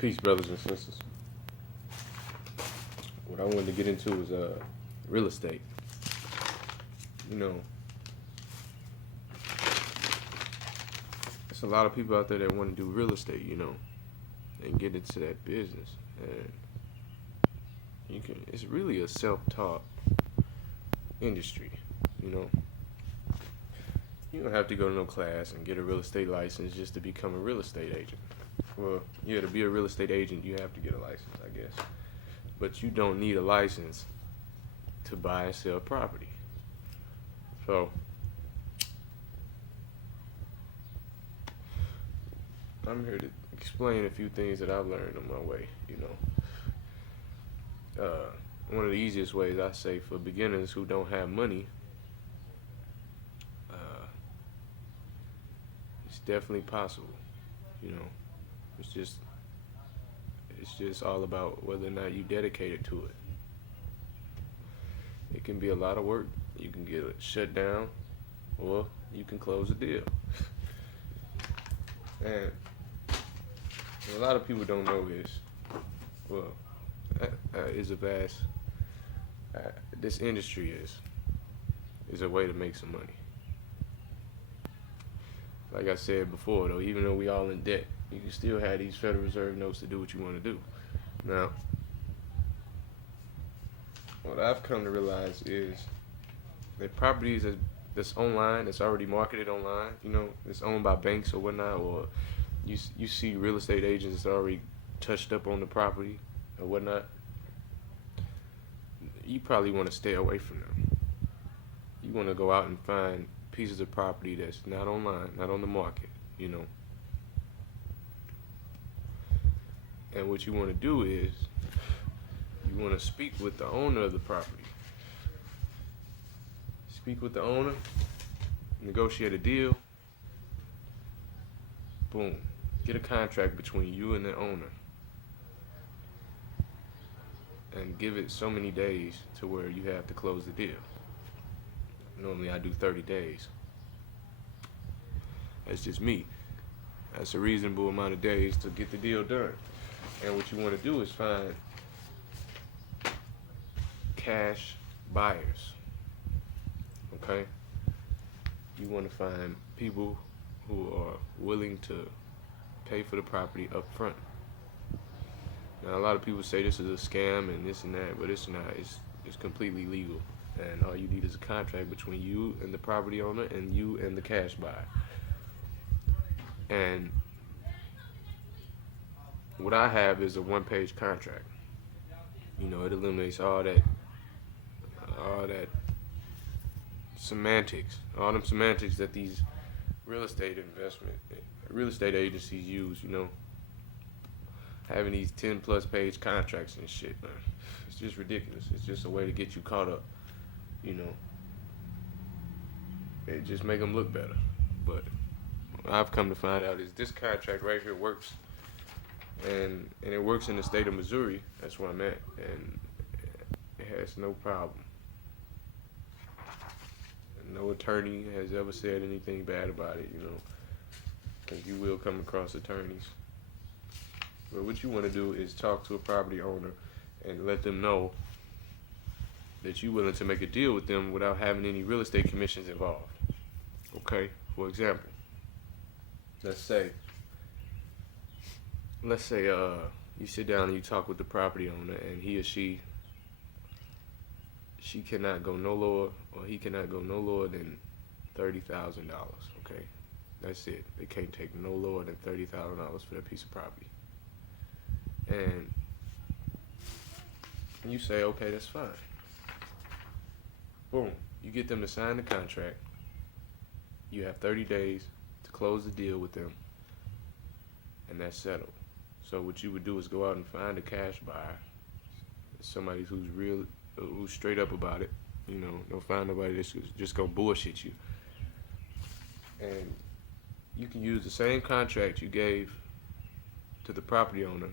Peace, brothers and sisters. What I wanted to get into is real estate. You know, there's a lot of people out there that want to do real estate, and get into that business. And it's really a self-taught industry, you know. You don't have to go to no class and get a real estate license just to become a real estate agent. Well, yeah, to be a real estate agent, you have to get a license, I guess. But you don't need a license to buy and sell property. So, I'm here to explain a few things that I've learned on my way, One of the easiest ways, I say, for beginners who don't have money, it's definitely possible, It's just all about whether or not you dedicated to it. It can be a lot of work. You can get it shut down, or you can close a deal. And what a lot of people don't know is, this industry is a way to make some money. Like I said before, though, even though we all in debt, you can still have these Federal Reserve notes to do what you want to do. Now, what I've come to realize is that properties that's online, that's already marketed online, it's owned by banks or whatnot, or you see real estate agents that's already touched up on the property or whatnot, you probably want to stay away from them. You want to go out and find pieces of property that's not online, not on the market, And what you want to do is you want to speak with the owner of the property. Speak with the owner, negotiate a deal, boom. Get a contract between you and the owner. And give it so many days to where you have to close the deal. Normally I do 30 days. That's just me. That's a reasonable amount of days to get the deal done. And what you want to do is find cash buyers. Okay? You want to find people who are willing to pay for the property up front. Now, a lot of people say this is a scam and this and that, but it's not. It's completely legal. And all you need is a contract between you and the property owner and you and the cash buyer. And what I have is a one-page contract. It eliminates all that semantics, all them semantics that these real estate agencies use, having these 10+ page contracts and shit, man. It's just ridiculous. It's just a way to get you caught up, It just make them look better. But what I've come to find out is this contract right here works. And it works in the state of Missouri. That's where I'm at. And it has no problem. And no attorney has ever said anything bad about it, because you will come across attorneys. But what you want to do is talk to a property owner and let them know that you're willing to make a deal with them without having any real estate commissions involved. Okay? For example, let's say you sit down and you talk with the property owner, and he or she cannot go no lower, or he cannot go no lower than $30,000. Okay, that's it. They can't take no lower than $30,000 for that piece of property. And you say, okay, that's fine. Boom, you get them to sign the contract. You have 30 days to close the deal with them, and that's settled. So what you would do is go out and find a cash buyer, somebody who's straight up about it. Don't find nobody that's just gonna bullshit you. And you can use the same contract you gave to the property owner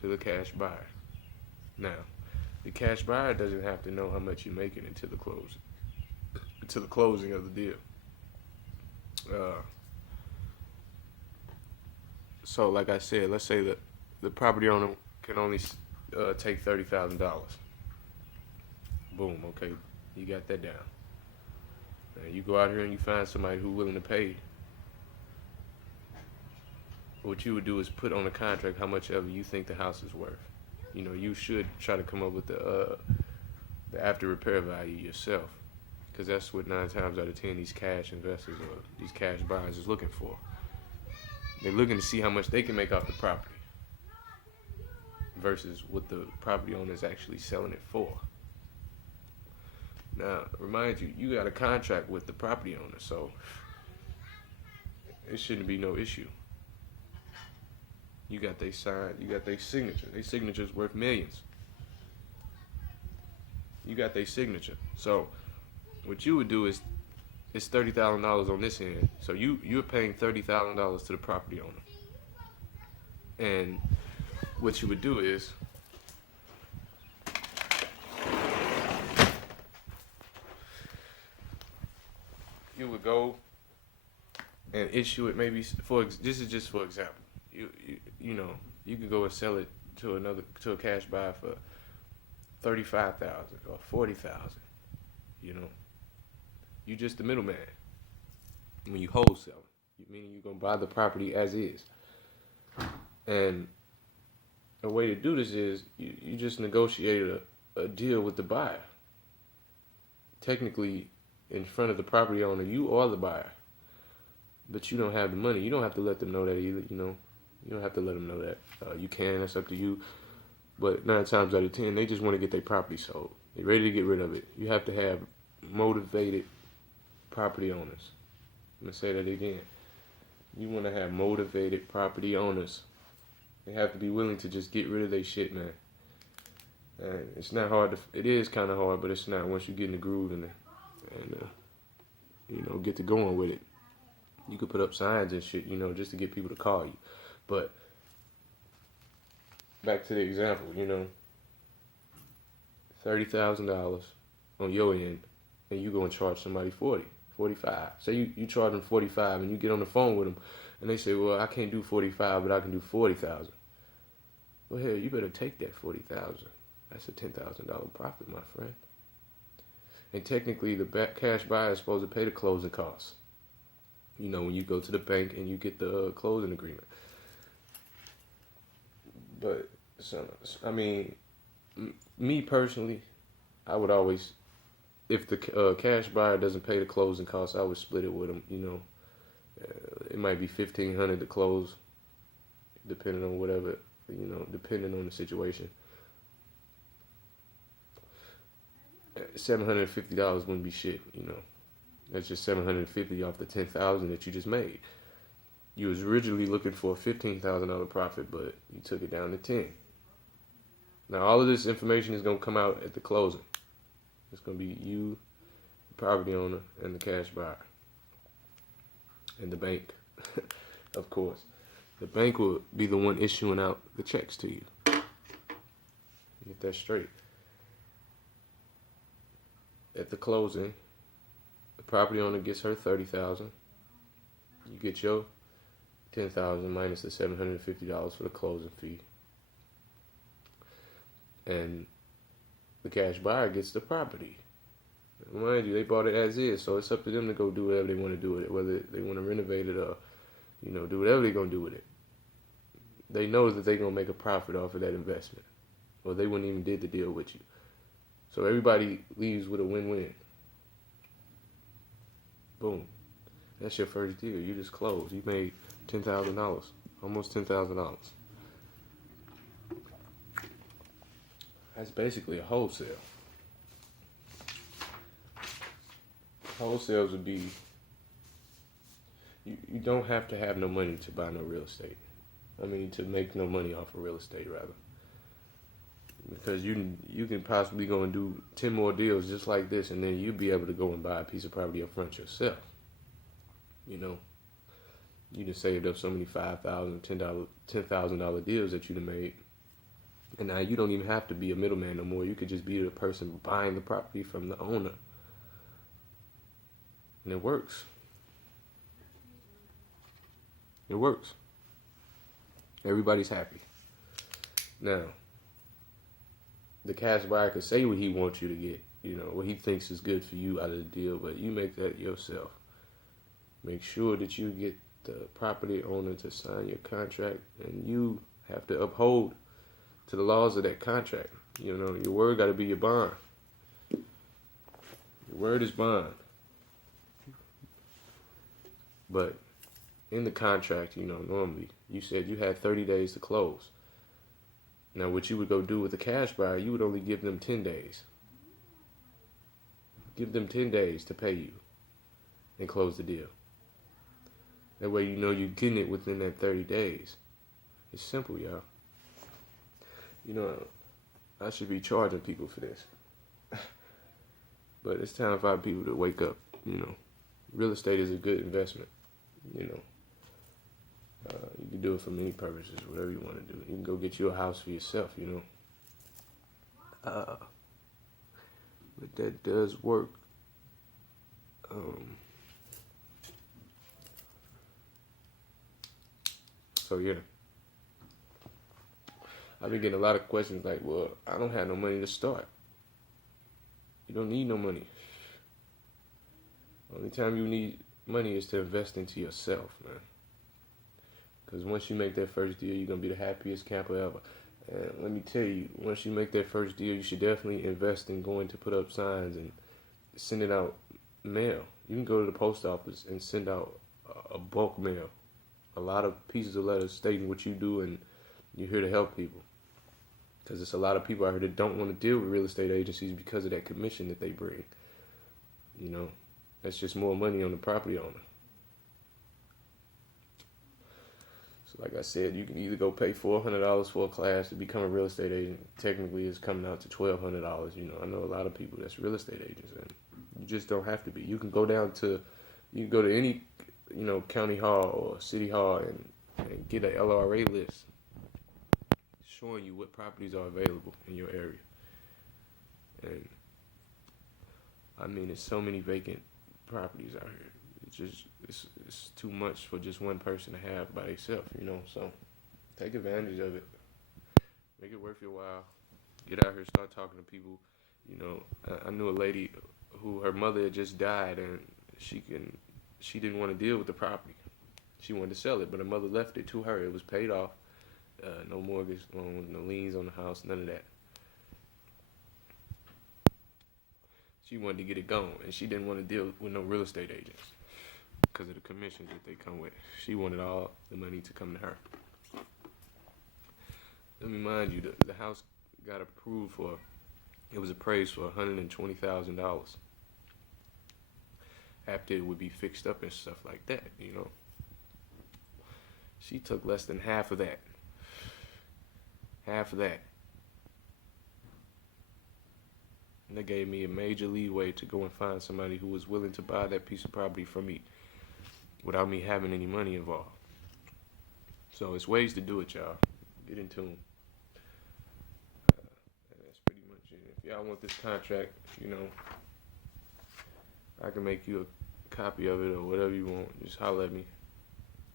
to the cash buyer. Now, the cash buyer doesn't have to know how much you're making until the closing of the deal. So, like I said, let's say that the property owner can only take $30,000. Boom. Okay, you got that down. And you go out here and you find somebody who's willing to pay. What you would do is put on a contract how much ever you think the house is worth. You know, you should try to come up with the after repair value yourself, because that's what 9 times out of 10 these cash investors or these cash buyers is looking for. They're looking to see how much they can make off the property versus what the property owner is actually selling it for. Now, remind you, you got a contract with the property owner, so it shouldn't be no issue. You got they sign, you got their signature. Their signature's worth millions. You got their signature. So what you would do is it's $30,000 on this end. So you're paying $30,000 to the property owner. And what you would do is you would go and issue it, maybe this is just for example. You know, you could go and sell it to a cash buyer for 35,000 or 40,000. You know, you just the middleman. When you wholesale, meaning you're gonna buy the property as is. And a way to do this is you just negotiate a deal with the buyer. Technically, in front of the property owner, you are the buyer, but you don't have the money. You don't have to let them know that either. You know, you don't have to let them know that. You can. That's up to you. But 9 times out of 10, they just want to get their property sold. They're ready to get rid of it. You have to have motivated property owners. I'm gonna say that again. You want to have motivated property owners. They have to be willing to just get rid of their shit, man. And it's not hard. It is kind of hard, but it's not once you get in the groove and you know, get to going with it. You could put up signs and shit, you know, just to get people to call you. But back to the example, you know, $30,000 on your end, and you go and charge somebody 40, 45. Say you charge them 45, and you get on the phone with them, and they say, well, I can't do 45, but I can do 40,000. Well, hell, you better take that 40,000. That's a $10,000 profit, my friend. And technically, the cash buyer is supposed to pay the closing costs. You know, when you go to the bank and you get the closing agreement. But, I mean, me personally, I would always, if the cash buyer doesn't pay the closing costs, I would split it with them. You know, it might be $1,500 to close, depending on whatever, you know, depending on the situation. $750 wouldn't be shit, you know. That's just $750 off the $10,000 that you just made. You was originally looking for a $15,000 profit, but you took it down to $10,000. Now all of this information is gonna come out at the closing. It's gonna be you, the property owner, and the cash buyer, and the bank, of course. The bank will be the one issuing out the checks to you. Get that straight. At the closing, the property owner gets her $30,000. You get your $10,000 minus the $750 for the closing fee, and the cash buyer gets the property. Mind you, they bought it as is, so it's up to them to go do whatever they want to do with it, whether they want to renovate it or, you know, do whatever they're gonna do with it. They know that they're gonna make a profit off of that investment, or they wouldn't even did the deal with you. So everybody leaves with a win-win. Boom. That's your first deal. You just closed. You made $10,000. Almost $10,000. That's basically a wholesale. Wholesales would be, you don't have to have no money to buy no real estate. I mean, to make no money off of real estate, rather. Because you can possibly go and do 10 more deals just like this, and then you'll be able to go and buy a piece of property up front yourself. You know, you just saved up so many $5,000, $10,000 deals that you'd have made, and now you don't even have to be a middleman no more. You could just be the person buying the property from the owner, and it works. It works. Everybody's happy. Now, the cash buyer could say what he wants you to get, what he thinks is good for you out of the deal, but you make that yourself. Make sure that you get the property owner to sign your contract, and you have to uphold to the laws of that contract. Your word got to be your bond. Your word is bond. But in the contract, normally you said you had 30 days to close. Now, what you would go do with the cash buyer, you would only give them 10 days. Give them 10 days to pay you and close the deal. That way you're getting it within that 30 days. It's simple, y'all. I should be charging people for this. But it's time for our people to wake up, Real estate is a good investment, You can do it for many purposes, whatever you want to do. You can go get you a house for yourself, But that does work. So yeah. I've been getting a lot of questions like, well, I don't have no money to start. You don't need no money. Only time you need money is to invest into yourself, man. Because once you make that first deal, you're going to be the happiest camper ever. And let me tell you, once you make that first deal, you should definitely invest in going to put up signs and sending out mail. You can go to the post office and send out a bulk mail. A lot of pieces of letters stating what you do and you're here to help people. Because there's a lot of people out here that don't want to deal with real estate agencies because of that commission that they bring. That's just more money on the property owner. So like I said, you can either go pay $400 for a class to become a real estate agent. Technically, it's coming out to $1,200. I know a lot of people that's real estate agents, and you just don't have to be. You can go to any, county hall or city hall and get a LRA list showing you what properties are available in your area. And I mean, there's so many vacant properties out here. It's too much for just one person to have by themselves, So take advantage of it. Make it worth your while. Get out here, start talking to people. I knew a lady who her mother had just died, and she didn't want to deal with the property. She wanted to sell it, but her mother left it to her. It was paid off. No mortgage loan, no liens on the house, none of that. She wanted to get it gone, and she didn't want to deal with no real estate agents because of the commissions that they come with. She wanted all the money to come to her. Let me mind you, the house got approved it was appraised for $120,000 after it would be fixed up and stuff like that, She took less than half of that. Half of that. And that gave me a major leeway to go and find somebody who was willing to buy that piece of property from me without me having any money involved. So it's ways to do it, y'all. Get into them. That's pretty much it. If y'all want this contract, I can make you a copy of it or whatever you want. Just holler at me.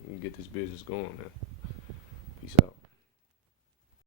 We can get this business going, man.